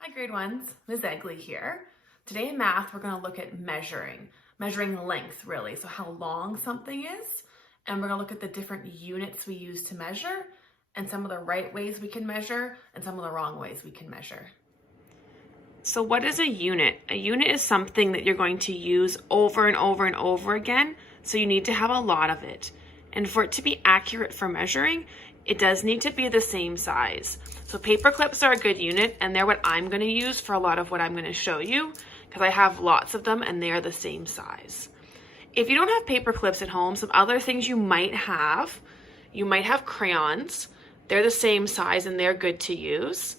Hi grade ones, Ms. Egley here. Today in math, we're gonna look at measuring length really, so how long something is, and we're gonna look at the different units we use to measure and some of the right ways we can measure and some of the wrong ways we can measure. So what is a unit? A unit is something that you're going to use over and over and over again, so you need to have a lot of it. And for it to be accurate for measuring, it does need to be the same size. So paper clips are a good unit, and they're what I'm going to use for a lot of what I'm going to show you because I have lots of them and they are the same size. If you don't have paper clips at home, some other things you might have crayons. They're the same size and they're good to use.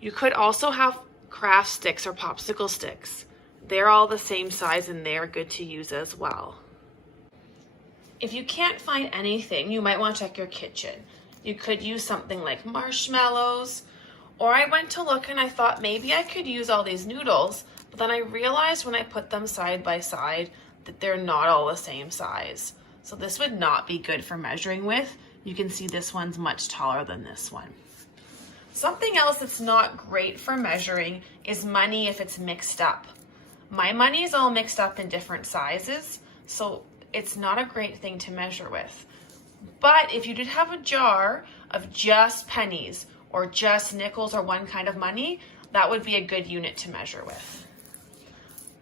You could also have craft sticks or popsicle sticks. They're all the same size and they're good to use as well. If you can't find anything, you might want to check your kitchen. You could use something like marshmallows, or I went to look and I thought maybe I could use all these noodles, but then I realized when I put them side by side that they're not all the same size. So this would not be good for measuring with. You can see this one's much taller than this one. Something else that's not great for measuring is money if it's mixed up. My money is all mixed up in different sizes, so it's not a great thing to measure with. But if you did have a jar of just pennies or just nickels or one kind of money, that would be a good unit to measure with.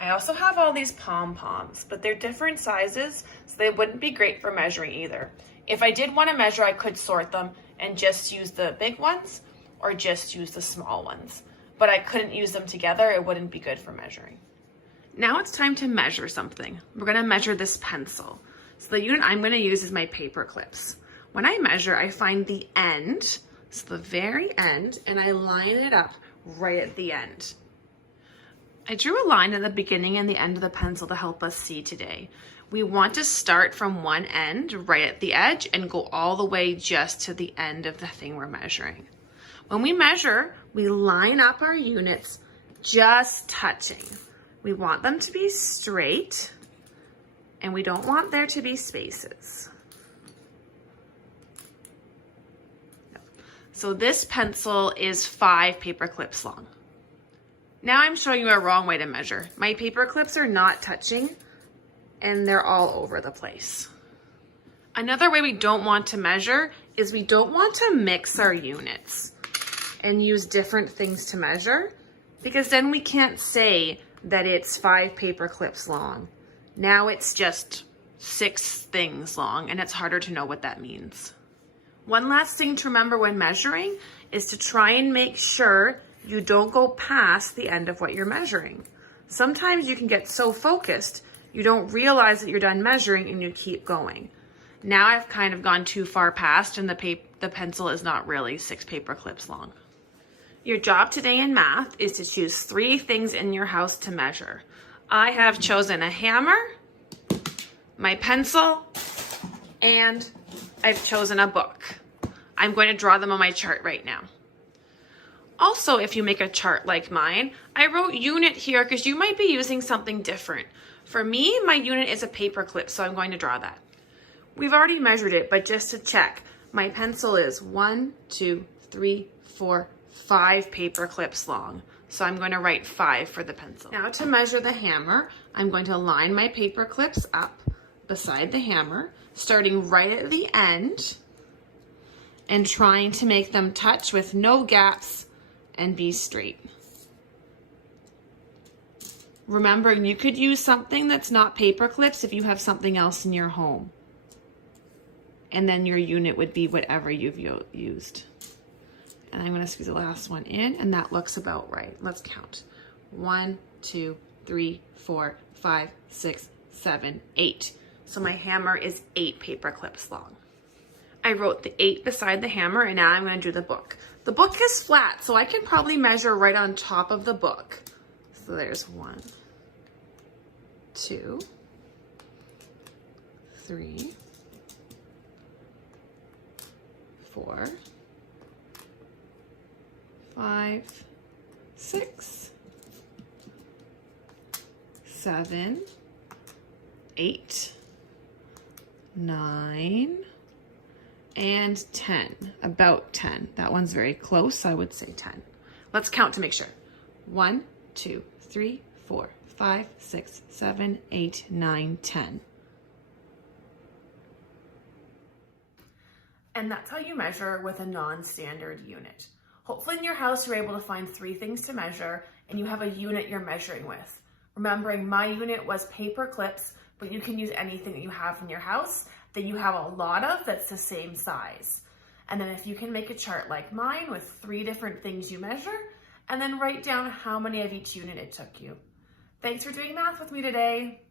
I also have all these pom-poms, but they're different sizes, so they wouldn't be great for measuring either. If I did want to measure, I could sort them and just use the big ones or just use the small ones. But I couldn't use them together. It wouldn't be good for measuring. Now it's time to measure something. We're going to measure this pencil. So the unit I'm going to use is my paper clips. When I measure, I find the end, so the very end, and I line it up right at the end. I drew a line at the beginning and the end of the pencil to help us see today. We want to start from one end right at the edge and go all the way just to the end of the thing we're measuring. When we measure, we line up our units just touching. We want them to be straight, and we don't want there to be spaces. So this pencil is 5 paper clips long. Now I'm showing you a wrong way to measure. My paper clips are not touching, and they're all over the place. Another way we don't want to measure is we don't want to mix our units and use different things to measure, because then we can't say that it's 5 paper clips long. Now it's just 6 things long, and it's harder to know what that means. One last thing to remember when measuring is to try and make sure you don't go past the end of what you're measuring. Sometimes you can get so focused, you don't realize that you're done measuring and you keep going. Now I've kind of gone too far past and the pencil is not really 6 paper clips long. Your job today in math is to choose 3 things in your house to measure. I have chosen a hammer, my pencil, and I've chosen a book. I'm going to draw them on my chart right now. Also, if you make a chart like mine, I wrote unit here because you might be using something different. For me, my unit is a paper clip, so I'm going to draw that. We've already measured it, but just to check, my pencil is 1, 2, 3, 4, 5 paper clips long. So I'm going to write 5 for the pencil. Now to measure the hammer, I'm going to line my paper clips up beside the hammer, starting right at the end and trying to make them touch with no gaps and be straight. Remember, you could use something that's not paper clips if you have something else in your home. And then your unit would be whatever you've used. And I'm going to squeeze the last one in, and that looks about right. Let's count. 1, 2, 3, 4, 5, 6, 7, 8. So my hammer is 8 paper clips long. I wrote the 8 beside the hammer, and now I'm going to do the book. The book is flat, so I can probably measure right on top of the book. So there's 1, 2, 3, 4, 5, 6, 7, 8, 9, and 10. About 10. That one's very close. I would say 10. Let's count to make sure. 1, 2, 3, 4, 5, 6, 7, 8, 9, 10. And that's how you measure with a non-standard unit. Hopefully in your house you're able to find 3 things to measure and you have a unit you're measuring with. Remembering my unit was paper clips, but you can use anything that you have in your house that you have a lot of that's the same size. And then if you can make a chart like mine with 3 different things you measure, and then write down how many of each unit it took you. Thanks for doing math with me today.